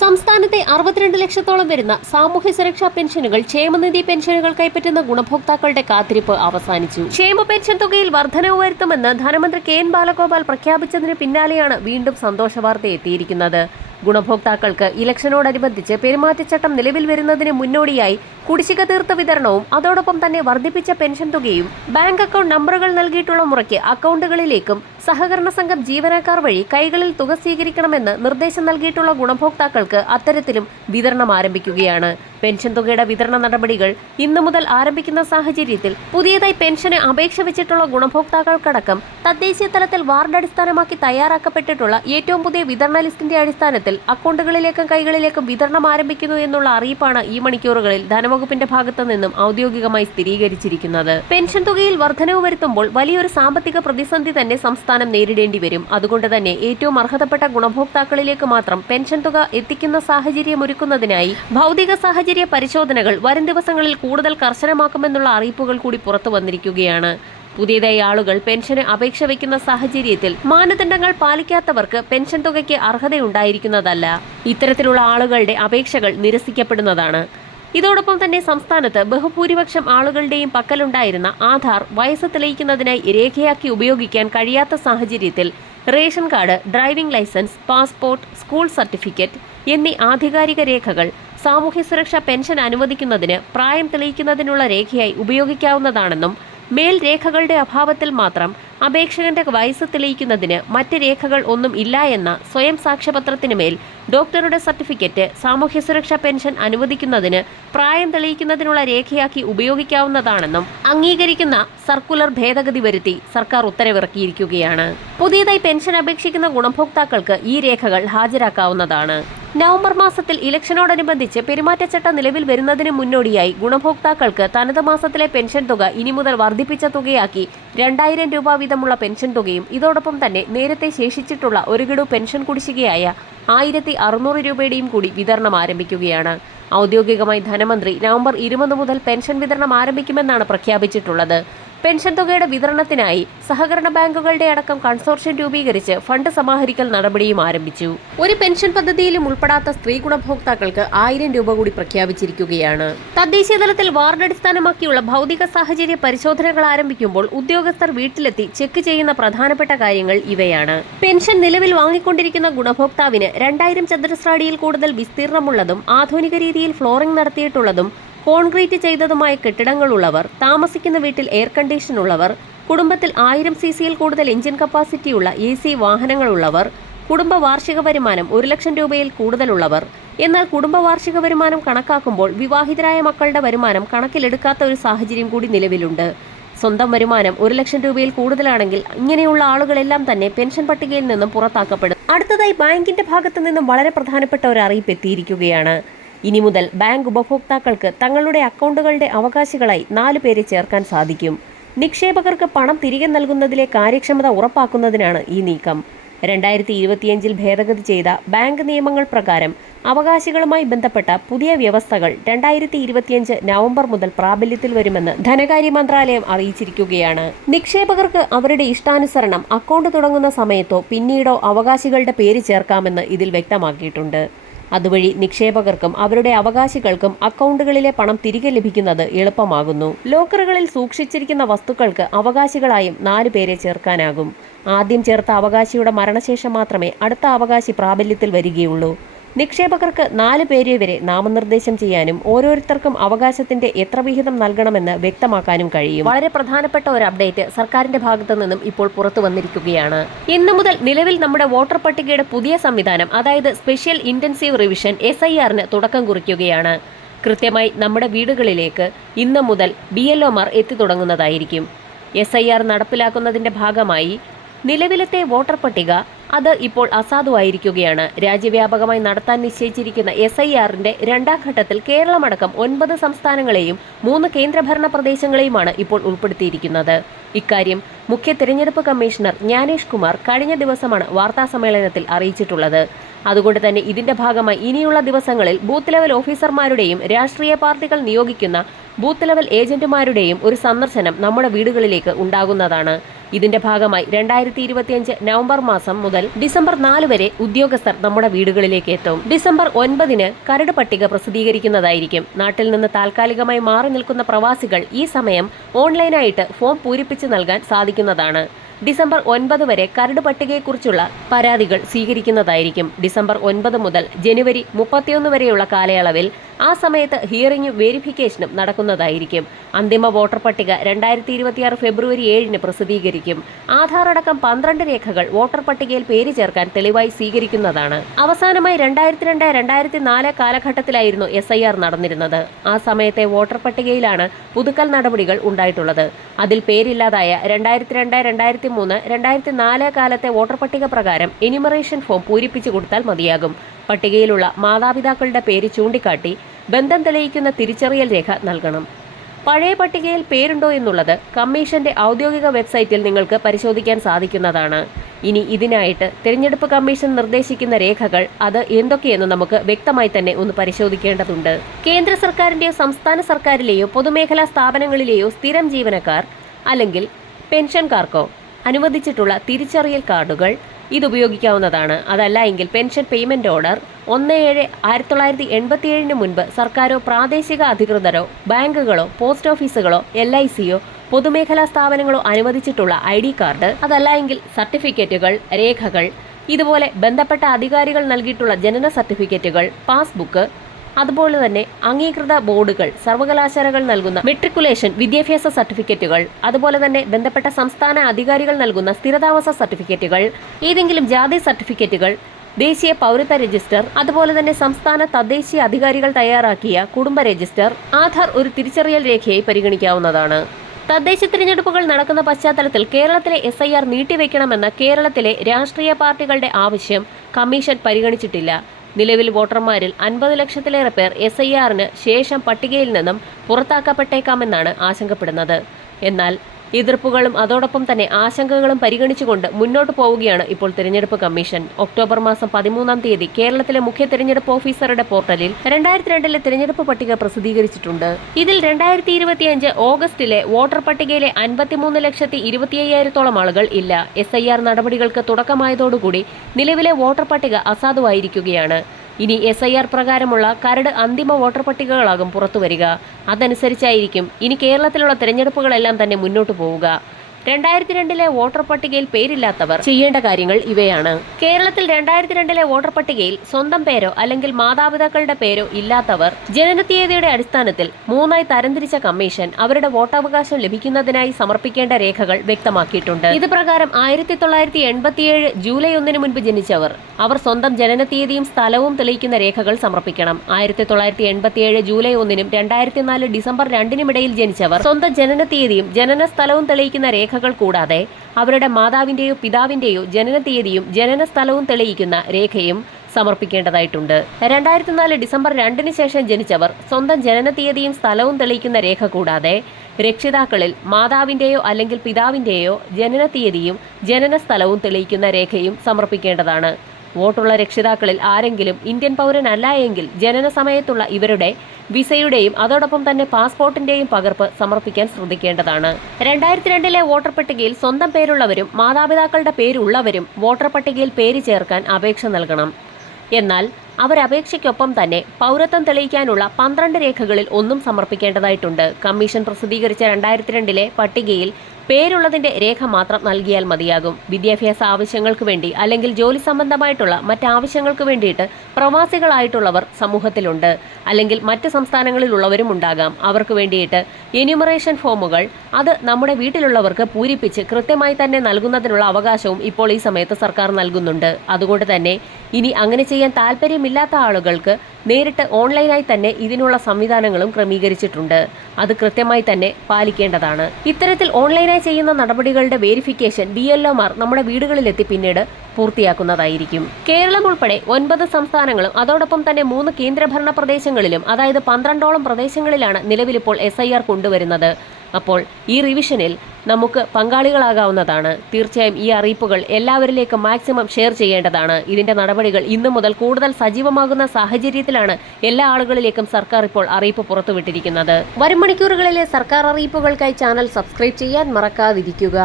സംസ്ഥാനത്തെ 62 ലക്ഷത്തോളം വരുന്ന സാമൂഹ്യ സുരക്ഷാ പെൻഷനുകൾ ക്ഷേമനിധി പെൻഷനുകൾ കൈപ്പറ്റുന്ന ഗുണഭോക്താക്കളുടെ കാത്തിരിപ്പ് അവസാനിച്ചു. ക്ഷേമ പെൻഷൻ തുകയിൽ വർധനവ് വരുത്തുമെന്ന് ധനമന്ത്രി കെ എൻ ബാലഗോപാൽ പ്രഖ്യാപിച്ചതിന് പിന്നാലെയാണ് വീണ്ടും സന്തോഷവാർത്ത എത്തിയിരിക്കുന്നത്. ഗുണഭോക്താക്കൾക്ക് ഇലക്ഷനോടനുബന്ധിച്ച് പെരുമാറ്റച്ചട്ടം നിലവിൽ വരുന്നതിന് മുന്നോടിയായി കുടിശ്ശിക തീർത്ത വിതരണവും അതോടൊപ്പം തന്നെ വർദ്ധിപ്പിച്ച പെൻഷൻ തുകയും ബാങ്ക് അക്കൗണ്ട് നമ്പറുകൾ നൽകിയിട്ടുള്ള മുറയ്ക്ക് അക്കൗണ്ടുകളിലേക്കും സഹകരണ സംഘം ജീവനക്കാർ വഴി കൈകളിൽ തുക സ്വീകരിക്കണമെന്ന് നിർദ്ദേശം നൽകിയിട്ടുള്ള ഗുണഭോക്താക്കൾക്ക് അത്തരത്തിലും വിതരണം ആരംഭിക്കുകയാണ്. പെൻഷൻ തുകയുടെ വിതരണ നടപടികൾ ഇന്നു മുതൽ ആരംഭിക്കുന്ന സാഹചര്യത്തിൽ പുതിയതായി പെൻഷന് അപേക്ഷ വെച്ചിട്ടുള്ള ഗുണഭോക്താക്കൾക്കടക്കം തദ്ദേശീയ തലത്തിൽ വാർഡ് അടിസ്ഥാനമാക്കി തയ്യാറാക്കപ്പെട്ടിട്ടുള്ള ഏറ്റവും പുതിയ വിതരണ ലിസ്റ്റിന്റെ അടിസ്ഥാനത്തിൽ അക്കൗണ്ടുകളിലേക്കും കൈകളിലേക്കും വിതരണം ആരംഭിക്കുന്നു എന്നുള്ള അറിയിപ്പാണ് ഈ മണിക്കൂറുകളിൽ ധനവകുപ്പിന്റെ ഭാഗത്തു നിന്നും ഔദ്യോഗികമായി സ്ഥിരീകരിച്ചിരിക്കുന്നത്. പെൻഷൻ തുകയിൽ വർധനവ് വരുത്തുമ്പോൾ വലിയൊരു സാമ്പത്തിക പ്രതിസന്ധി തന്നെ സംസ്ഥാനം നേരിടേണ്ടി വരും. അതുകൊണ്ട് തന്നെ ഏറ്റവും അർഹതപ്പെട്ട ഗുണഭോക്താക്കളിലേക്ക് മാത്രം പെൻഷൻ തുക എത്തിക്കുന്ന സാഹചര്യമൊരുക്കുന്നതിനായി ഭൗതിക സാഹചര്യ പരിശോധനകൾ വരും ദിവസങ്ങളിൽ കൂടുതൽ കർശനമാക്കുമെന്നുള്ള അറിയിപ്പുകൾ കൂടി പുറത്തു വന്നിരിക്കുകയാണ്. പുതിയതായി ആളുകൾ പെൻഷന് അപേക്ഷ വയ്ക്കുന്ന സാഹചര്യത്തിൽ മാനദണ്ഡങ്ങൾ പാലിക്കാത്തവർക്ക് പെൻഷൻ തുകയ്ക്ക് അർഹതയുണ്ടായിരിക്കുന്നതല്ല. ഇത്തരത്തിലുള്ള ആളുകളുടെ അപേക്ഷകൾ നിരസിക്കപ്പെടുന്നതാണ്. ഇതോടൊപ്പം തന്നെ സംസ്ഥാനത്ത് ബഹുഭൂരിപക്ഷം ആളുകളുടെയും പക്കലുണ്ടായിരുന്ന ആധാർ വയസ്സ് തെളിയിക്കുന്നതിനായി രേഖയാക്കി ഉപയോഗിക്കാൻ കഴിയാത്ത സാഹചര്യത്തിൽ ration card, driving licence, passport, school certificate എന്നീ ആധികാരിക രേഖകൾ സാമൂഹ്യ സുരക്ഷാ പെൻഷൻ അനുവദിക്കുന്നതിന് പ്രായം തെളിയിക്കുന്നതിനുള്ള രേഖയായി ഉപയോഗിക്കാവുന്നതാണെന്നും മേൽ രേഖകളുടെ അഭാവത്തിൽ മാത്രം അപേക്ഷകന്റെ വയസ്സ് തെളിയിക്കുന്നതിന് മറ്റ് രേഖകൾ ഒന്നും ഇല്ല എന്ന സ്വയം സാക്ഷ്യപത്രത്തിന് മേൽ ഡോക്ടറുടെ സർട്ടിഫിക്കറ്റ് സാമൂഹ്യ സുരക്ഷാ പെൻഷൻ അനുവദിക്കുന്നതിന് പ്രായം തെളിയിക്കുന്നതിനുള്ള രേഖയാക്കി ഉപയോഗിക്കാവുന്നതാണെന്നും അംഗീകരിക്കുന്ന സർക്കുലർ ഭേദഗതി വരുത്തി സർക്കാർ ഉത്തരവിറക്കിയിരിക്കുകയാണ്. പുതിയതായി പെൻഷൻ അപേക്ഷിക്കുന്ന ഗുണഭോക്താക്കൾക്ക് ഈ രേഖകൾ ഹാജരാക്കാവുന്നതാണ്. നവംബർ മാസത്തിൽ ഇലക്ഷനോടനുബന്ധിച്ച് പെരുമാറ്റച്ചട്ടം നിലവിൽ വരുന്നതിന് മുന്നോടിയായി ഗുണഭോക്താക്കൾക്ക് തനത് മാസത്തിലെ പെൻഷൻ തുക ഇനി മുതൽ വർദ്ധിപ്പിച്ച തുകയാക്കി 2000 രൂപ വീതമുള്ള പെൻഷൻ തുകയും ഇതോടൊപ്പം തന്നെ നേരത്തെ ശേഷിച്ചിട്ടുള്ള ഒരു ഗഡു പെൻഷൻ കുടിശ്ശികയായ 1600 രൂപയുടെയും കൂടി വിതരണം ആരംഭിക്കുകയാണ്. ഔദ്യോഗികമായി ധനമന്ത്രി നവംബർ 20 മുതൽ പെൻഷൻ വിതരണം ആരംഭിക്കുമെന്നാണ് പ്രഖ്യാപിച്ചിട്ടുള്ളത്. പെൻഷൻ തുകയുടെ വിതരണത്തിനായി സഹകരണ ബാങ്കുകളുടെ അടക്കം കൺസോർഷ്യം രൂപീകരിച്ച് ഫണ്ട് സമാഹരിക്കൽ നടപടിയും ആരംഭിച്ചു. ഒരു പെൻഷൻ പദ്ധതിയിലും ഉൾപ്പെടാത്ത സ്ത്രീ ഗുണഭോക്താക്കൾക്ക് 1000 രൂപ കൂടി പ്രഖ്യാപിച്ചിരിക്കുകയാണ്. തദ്ദേശീയ തലത്തിൽ വാർഡ് അടിസ്ഥാനമാക്കിയുള്ള ഭൗതിക സാഹചര്യ പരിശോധനകൾ ആരംഭിക്കുമ്പോൾ ഉദ്യോഗസ്ഥർ വീട്ടിലെത്തി ചെക്ക് ചെയ്യുന്ന പ്രധാനപ്പെട്ട കാര്യങ്ങൾ ഇവയാണ്. പെൻഷൻ നിലവിൽ വാങ്ങിക്കൊണ്ടിരിക്കുന്ന ഗുണഭോക്താവിന് 2000 ചതുരശ്ര അടിയിൽ കൂടുതൽ വിസ്തീർണമുള്ളതും ആധുനിക രീതിയിൽ ഫ്ലോറിംഗ് നടത്തിയിട്ടുള്ളതും കോൺക്രീറ്റ് ചെയ്തതുമായ കെട്ടിടങ്ങളുള്ളവർ, താമസിക്കുന്ന വീട്ടിൽ എയർ കണ്ടീഷൻ ഉള്ളവർ, കുടുംബത്തിൽ 1000 cc കൂടുതൽ എഞ്ചിൻ കപ്പാസിറ്റിയുള്ള AC വാഹനങ്ങളുള്ളവർ, കുടുംബ വാർഷിക വരുമാനം 1 ലക്ഷം രൂപയിൽ കൂടുതലുള്ളവർ. എന്നാൽ കുടുംബ വാർഷിക വരുമാനം കണക്കാക്കുമ്പോൾ വിവാഹിതരായ മക്കളുടെ വരുമാനം കണക്കിലെടുക്കാത്ത ഒരു സാഹചര്യം കൂടി നിലവിലുണ്ട്. സ്വന്തം വരുമാനം 1 ലക്ഷം രൂപയിൽ കൂടുതലാണെങ്കിൽ ഇങ്ങനെയുള്ള ആളുകളെല്ലാം തന്നെ പെൻഷൻ പട്ടികയിൽ നിന്നും പുറത്താക്കപ്പെടും. അടുത്തതായി ബാങ്കിന്റെ ഭാഗത്തു നിന്നും വളരെ പ്രധാനപ്പെട്ട ഒരു അറിയിപ്പ് എത്തിയിരിക്കുകയാണ്. ഇനി മുതൽ ബാങ്ക് ഉപഭോക്താക്കൾക്ക് തങ്ങളുടെ അക്കൗണ്ടുകളുടെ അവകാശികളായി 4 പേരെ ചേർക്കാൻ സാധിക്കും. നിക്ഷേപകർക്ക് പണം തിരികെ നൽകുന്നതിലെ കാര്യക്ഷമത ഉറപ്പാക്കുന്നതിനാണ് ഈ നീക്കം. 2025 ഭേദഗതി ചെയ്ത ബാങ്ക് നിയമങ്ങൾ പ്രകാരം അവകാശികളുമായി ബന്ധപ്പെട്ട പുതിയ വ്യവസ്ഥകൾ 2025 നവംബർ മുതൽ പ്രാബല്യത്തിൽ വരുമെന്ന് ധനകാര്യ മന്ത്രാലയം അറിയിച്ചിരിക്കുകയാണ്. നിക്ഷേപകർക്ക് അവരുടെ ഇഷ്ടാനുസരണം അക്കൗണ്ട് തുടങ്ങുന്ന സമയത്തോ പിന്നീടോ അവകാശികളുടെ പേര് ചേർക്കാമെന്ന് ഇതിൽ വ്യക്തമാക്കിയിട്ടുണ്ട്. അതുവഴി നിക്ഷേപകർക്കും അവരുടെ അവകാശികൾക്കും അക്കൗണ്ടുകളിലെ പണം തിരികെ ലഭിക്കുന്നത് എളുപ്പമാകുന്നു. ലോക്കറുകളിൽ സൂക്ഷിച്ചിരിക്കുന്ന വസ്തുക്കൾക്ക് അവകാശികളായും 4 പേരെ ചേർക്കാനാകും. ആദ്യം ചേർത്ത അവകാശിയുടെ മരണശേഷം മാത്രമേ അടുത്ത അവകാശി പ്രാബല്യത്തിൽ വരികയുള്ളൂ. നിക്ഷേപകർക്ക് 4 പേരെ വരെ നാമനിർദ്ദേശം ചെയ്യാനും ഓരോരുത്തർക്കും അവകാശത്തിന്റെ എത്ര വിഹിതം നൽകണമെന്ന് വ്യക്തമാക്കാനും കഴിയും. വളരെ പ്രധാനപ്പെട്ട ഒരു അപ്ഡേറ്റ് സർക്കാരിന്റെ ഭാഗത്തു നിന്നും ഇപ്പോൾ പുറത്തു വന്നിരിക്കുകയാണ്. ഇന്നു മുതൽ നിലവിൽ നമ്മുടെ വോട്ടർ പട്ടികയുടെ പുതിയ സംവിധാനം, അതായത് സ്പെഷ്യൽ ഇന്റൻസീവ് റിവിഷൻ SIRന് തുടക്കം കുറിക്കുകയാണ്. കൃത്യമായി നമ്മുടെ വീടുകളിലേക്ക് ഇന്നു മുതൽ BLOമാർ എത്തി തുടങ്ങുന്നതായിരിക്കും. SIR നടപ്പിലാക്കുന്നതിന്റെ ഭാഗമായി നിലവിലത്തെ വോട്ടർ പട്ടിക അത് ഇപ്പോൾ അസാധുവായിരിക്കുകയാണ്. രാജ്യവ്യാപകമായി നടത്താൻ നിശ്ചയിച്ചിരിക്കുന്ന SIRന്റെ 2ാം ഘട്ടത്തിൽ കേരളമടക്കം 9 സംസ്ഥാനങ്ങളെയും 3 കേന്ദ്രഭരണ പ്രദേശങ്ങളെയുമാണ് ഇപ്പോൾ ഉൾപ്പെടുത്തിയിരിക്കുന്നത്. ഇക്കാര്യം മുഖ്യ തെരഞ്ഞെടുപ്പ് കമ്മീഷണർ ജ്ഞാനേഷ് കുമാർ കഴിഞ്ഞ ദിവസമാണ് വാർത്താസമ്മേളനത്തിൽ അറിയിച്ചിട്ടുള്ളത്. അതുകൊണ്ട് തന്നെ ഇതിന്റെ ഭാഗമായി ഇനിയുള്ള ദിവസങ്ങളിൽ ബൂത്ത് ലെവൽ ഓഫീസർമാരുടെയും രാഷ്ട്രീയ പാർട്ടികൾ നിയോഗിക്കുന്ന ബൂത്ത് ലെവൽ ഏജന്റുമാരുടെയും ഒരു സന്ദർശനം നമ്മുടെ വീടുകളിലേക്ക് ഉണ്ടാകുന്നതാണ്. ഇതിന്റെ ഭാഗമായി 2025 നവംബർ മാസം മുതൽ ഡിസംബർ 4 വരെ ഉദ്യോഗസ്ഥർ നമ്മുടെ വീടുകളിലേക്ക് എത്തും. ഡിസംബർ 9 കരട് പട്ടിക പ്രസിദ്ധീകരിക്കുന്നതായിരിക്കും. നാട്ടിൽ നിന്ന് താൽക്കാലികമായി മാറി നിൽക്കുന്ന പ്രവാസികൾ ഈ സമയം ഓൺലൈനായിട്ട് ഫോം പൂരിപ്പിച്ച് നൽകാൻ സാധിക്കുന്നതാണ്. ഡിസംബർ 9 വരെ കരട് പട്ടികയെക്കുറിച്ചുള്ള പരാതികൾ സ്വീകരിക്കുന്നതായിരിക്കും. ഡിസംബർ 9 മുതൽ ജനുവരി 31 വരെയുള്ള കാലയളവിൽ ആ സമയത്ത് ഹിയറിംഗും വെരിഫിക്കേഷനും നടക്കുന്നതായിരിക്കും. അന്തിമ വോട്ടർ പട്ടിക 2026 ഫെബ്രുവരി 7 പ്രസിദ്ധീകരിക്കും. ആധാർ അടക്കം 12 രേഖകൾ വോട്ടർ പട്ടികയിൽ പേര് ചേർക്കാൻ തെളിവായി സ്വീകരിക്കുന്നതാണ്. അവസാനമായി 2002-2004 കാലഘട്ടത്തിലായിരുന്നു SIR നടന്നിരുന്നത്. ആ സമയത്തെ വോട്ടർ പട്ടികയിലാണ് പുതുക്കൽ നടപടികൾ ഉണ്ടായിട്ടുള്ളത്. അതിൽ പേരില്ലാതായ 2002, 2003, 2004 കാലത്തെ വോട്ടർ പട്ടിക പ്രകാരം എന്യൂമറേഷൻ ഫോം പൂരിപ്പിച്ചു കൊടുത്താൽ മതിയാകും. പട്ടികയിലുള്ള മാതാപിതാക്കളുടെ പേര് ചൂണ്ടിക്കാട്ടി ബന്ധം തെളിയിക്കുന്ന തിരിച്ചറിയൽ രേഖ നൽകണം. പഴയ പട്ടികയിൽ പേരുണ്ടോ എന്നുള്ളത് കമ്മീഷന്റെ ഔദ്യോഗിക വെബ്സൈറ്റിൽ നിങ്ങൾക്ക് പരിശോധിക്കാൻ സാധിക്കുന്നതാണ്. ഇനി ഇതിനായിട്ട് തിരഞ്ഞെടുപ്പ് കമ്മീഷൻ നിർദ്ദേശിക്കുന്ന രേഖകൾ അത് എന്തൊക്കെയെന്ന് നമുക്ക് വ്യക്തമായി തന്നെ ഒന്ന് പരിശോധിക്കേണ്ടതുണ്ട്. കേന്ദ്ര സർക്കാരിന്റെയോ സംസ്ഥാന സർക്കാരിലെയോ പൊതുമേഖലാ സ്ഥാപനങ്ങളിലെയോ സ്ഥിരം ജീവനക്കാർ അല്ലെങ്കിൽ പെൻഷൻകാർക്കോ അനുവദിച്ചിട്ടുള്ള തിരിച്ചറിയൽ കാർഡുകൾ ഇതുപയോഗിക്കാവുന്നതാണ്. അതല്ല എങ്കിൽ പെൻഷൻ പേയ്മെന്റ് ഓർഡർ 17/1987 മുൻപ് സർക്കാരോ പ്രാദേശിക അധികൃതരോ ബാങ്കുകളോ പോസ്റ്റ് ഓഫീസുകളോ LICയോ പൊതുമേഖലാ സ്ഥാപനങ്ങളോ അനുവദിച്ചിട്ടുള്ള ID കാർഡ്, അതല്ല എങ്കിൽ സർട്ടിഫിക്കറ്റുകൾ, രേഖകൾ, ഇതുപോലെ ബന്ധപ്പെട്ട അധികാരികൾ നൽകിയിട്ടുള്ള ജനന സർട്ടിഫിക്കറ്റുകൾ, പാസ്ബുക്ക്, അതുപോലെ തന്നെ അംഗീകൃത ബോർഡുകൾ, സർവകലാശാലകൾ നൽകുന്ന മെട്രിക്കുലേഷൻ വിദ്യാഭ്യാസ സർട്ടിഫിക്കറ്റുകൾ, അതുപോലെ തന്നെ ബന്ധപ്പെട്ട സംസ്ഥാന അധികാരികൾ നൽകുന്ന സ്ഥിരതാമസ സർട്ടിഫിക്കറ്റുകൾ, ഏതെങ്കിലും ജാതി സർട്ടിഫിക്കറ്റുകൾ, ദേശീയ പൗരത്വ രജിസ്റ്റർ, അതുപോലെ തന്നെ സംസ്ഥാന തദ്ദേശീയ അധികാരികൾ തയ്യാറാക്കിയ കുടുംബ രജിസ്റ്റർ, ആധാർ ഒരു തിരിച്ചറിയൽ രേഖയായി പരിഗണിക്കാവുന്നതാണ്. തദ്ദേശ തിരഞ്ഞെടുപ്പുകൾ നടക്കുന്ന പശ്ചാത്തലത്തിൽ കേരളത്തിലെ SIR നീട്ടിവെക്കണമെന്ന കേരളത്തിലെ രാഷ്ട്രീയ പാർട്ടികളുടെ ആവശ്യം കമ്മീഷൻ പരിഗണിച്ചിട്ടില്ല. നിലവിൽ വോട്ടർമാരിൽ 50 ലക്ഷത്തിലേറെ പേർ SIRന് ശേഷം പട്ടികയിൽ നിന്നും പുറത്താക്കപ്പെട്ടേക്കാമെന്നാണ് ആശങ്കപ്പെടുന്നത്. എന്നാൽ എതിർപ്പുകളും അതോടൊപ്പം തന്നെ ആശങ്കകളും പരിഗണിച്ചുകൊണ്ട് മുന്നോട്ട് പോവുകയാണ് ഇപ്പോൾ തിരഞ്ഞെടുപ്പ് കമ്മീഷൻ. ഒക്ടോബർ മാസം 13 കേരളത്തിലെ മുഖ്യ തിരഞ്ഞെടുപ്പ് ഓഫീസറുടെ പോർട്ടലിൽ 2002 തിരഞ്ഞെടുപ്പ് പട്ടിക പ്രസിദ്ധീകരിച്ചിട്ടുണ്ട്. ഇതിൽ 2025 ഓഗസ്റ്റിലെ വോട്ടർ പട്ടികയിലെ 53,25,000 ആളുകൾ ഇല്ല. SIR നടപടികൾക്ക് തുടക്കമായതോടുകൂടി നിലവിലെ വോട്ടർ പട്ടിക അസാധുവായിരിക്കുകയാണ്. ഇനി SIR പ്രകാരമുള്ള കരട് അന്തിമ വോട്ടർ പട്ടികകളാകും പുറത്തുവരിക. അതനുസരിച്ചായിരിക്കും ഇനി കേരളത്തിലുള്ള തിരഞ്ഞെടുപ്പുകളെല്ലാം തന്നെ മുന്നോട്ട് പോവുക. 2002 വോട്ടർ പട്ടികയിൽ പേരില്ലാത്തവർ ചെയ്യേണ്ട കാര്യങ്ങൾ ഇവയാണ്. കേരളത്തിൽ 2002 വോട്ടർ പട്ടികയിൽ സ്വന്തം പേരോ അല്ലെങ്കിൽ മാതാപിതാക്കളുടെ പേരോ ഇല്ലാത്തവർ ജനനത്തീയതിയുടെ അടിസ്ഥാനത്തിൽ 3ആയി തരംതിരിച്ച കമ്മീഷൻ അവരുടെ വോട്ടവകാശം ലഭിക്കുന്നതിനായി സമർപ്പിക്കേണ്ട രേഖകൾ വ്യക്തമാക്കിയിട്ടുണ്ട്. ഇത് പ്രകാരം 1987 ജൂലൈ 1 മുൻപ് ജനിച്ചവർ അവർ സ്വന്തം ജനനത്തീയതിയും സ്ഥലവും തെളിയിക്കുന്ന രേഖകൾ സമർപ്പിക്കണം. 1987 ജൂലൈ 1 2004 ഡിസംബർ 2 ജനിച്ചവർ സ്വന്തം ജനനത്തീയതിയും ജനന സ്ഥലവും തെളിയിക്കുന്ന രേഖകൾ കൂടാതെ അവരുടെ മാതാവിന്റെയോ പിതാവിന്റെയോ ജനനത്തീയതിയും ജനന സ്ഥലവും തെളിയിക്കുന്ന രേഖയും സമർപ്പിക്കേണ്ടതായിട്ടുണ്ട്. 2004 ഡിസംബർ 2 ശേഷം ജനിച്ചവർ സ്വന്തം ജനനത്തീയതിയും സ്ഥലവും തെളിയിക്കുന്ന രേഖ കൂടാതെ രക്ഷിതാക്കളിൽ മാതാവിന്റെയോ അല്ലെങ്കിൽ പിതാവിന്റെയോ ജനനത്തീയതിയും ജനന സ്ഥലവും തെളിയിക്കുന്ന രേഖയും സമർപ്പിക്കേണ്ടതാണ്. വോട്ടുള്ള രക്ഷിതാക്കളിൽ ആരെങ്കിലും ഇന്ത്യൻ പൗരനല്ല എങ്കിൽ ജനന സമയത്തുള്ള ഇവരുടെ വിസയുടെയും അതോടൊപ്പം തന്നെ പാസ്പോർട്ടിന്റെയും പകർപ്പ് സമർപ്പിക്കാൻ ശ്രദ്ധിക്കേണ്ടതാണ്. 2002 വോട്ടർ പട്ടികയിൽ സ്വന്തം പേരുള്ളവരും മാതാപിതാക്കളുടെ പേരുള്ളവരും വോട്ടർ പട്ടികയിൽ പേര് ചേർക്കാൻ അപേക്ഷ നൽകണം. എന്നാൽ അവരപേക്ഷയ്ക്കൊപ്പം തന്നെ പൗരത്വം തെളിയിക്കാനുള്ള 12 രേഖകളിൽ ഒന്നും സമർപ്പിക്കേണ്ടതായിട്ടുണ്ട്. കമ്മീഷൻ പ്രസിദ്ധീകരിച്ച 2002 പട്ടികയിൽ പേരുള്ളതിന്റെ രേഖ മാത്രം നൽകിയാൽ മതിയാകും. വിദ്യാഭ്യാസ ആവശ്യങ്ങൾക്ക് വേണ്ടി അല്ലെങ്കിൽ ജോലി സംബന്ധമായിട്ടുള്ള മറ്റാവശ്യങ്ങൾക്ക് വേണ്ടിയിട്ട് പ്രവാസികളായിട്ടുള്ളവർ സമൂഹത്തിലുണ്ട്, അല്ലെങ്കിൽ മറ്റ് സംസ്ഥാനങ്ങളിലുള്ളവരും ഉണ്ടാകാം. അവർക്ക് വേണ്ടിയിട്ട് എന്യൂമറേഷൻ ഫോമുകൾ അത് നമ്മുടെ വീട്ടിലുള്ളവർക്ക് പൂരിപ്പിച്ച് കൃത്യമായി തന്നെ നൽകുന്നതിനുള്ള അവകാശവും ഇപ്പോൾ ഈ സമയത്ത് സർക്കാർ നൽകുന്നുണ്ട്. അതുകൊണ്ട് തന്നെ ഇനി അങ്ങനെ ചെയ്യാൻ താല്പര്യമില്ലാത്ത ആളുകൾക്ക് നേരിട്ട് ഓൺലൈനായി തന്നെ ഇതിനുള്ള സംവിധാനങ്ങളും ക്രമീകരിച്ചിട്ടുണ്ട്. അത് കൃത്യമായി തന്നെ പാലിക്കേണ്ടതാണ്. ഇത്തരത്തിൽ ഓൺലൈനായി ചെയ്യുന്ന നടപടികളുടെ വെരിഫിക്കേഷൻ BLOമാർ നമ്മുടെ വീടുകളിലെത്തി പിന്നീട് പൂർത്തിയാക്കുന്നതായിരിക്കും. കേരളം ഉൾപ്പെടെ 9 സംസ്ഥാനങ്ങളും അതോടൊപ്പം തന്നെ 3 കേന്ദ്രഭരണ പ്രദേശങ്ങളിലും അതായത് 12ഓളം പ്രദേശങ്ങളിലാണ് നിലവിലിപ്പോൾ SIR കൊണ്ടുവരുന്നത്. അപ്പോൾ ഈ റിവിഷനിൽ നമുക്ക് പങ്കാളികളാകാവുന്നതാണ്. തീർച്ചയായും ഈ അറിയിപ്പുകൾ എല്ലാവരിലേക്കും മാക്സിമം ഷെയർ ചെയ്യേണ്ടതാണ്. ഇതിന്റെ നടപടികൾ ഇന്നു മുതൽ കൂടുതൽ സജീവമാകുന്ന സാഹചര്യത്തിലാണ് എല്ലാ ആളുകളിലേക്കും സർക്കാർ ഇപ്പോൾ അറിയിപ്പ് പുറത്തുവിട്ടിരിക്കുന്നത്. വരും മണിക്കൂറുകളിലെ സർക്കാർ അറിയിപ്പുകൾക്കായി ചാനൽ സബ്സ്ക്രൈബ് ചെയ്യാൻ മറക്കാതിരിക്കുക.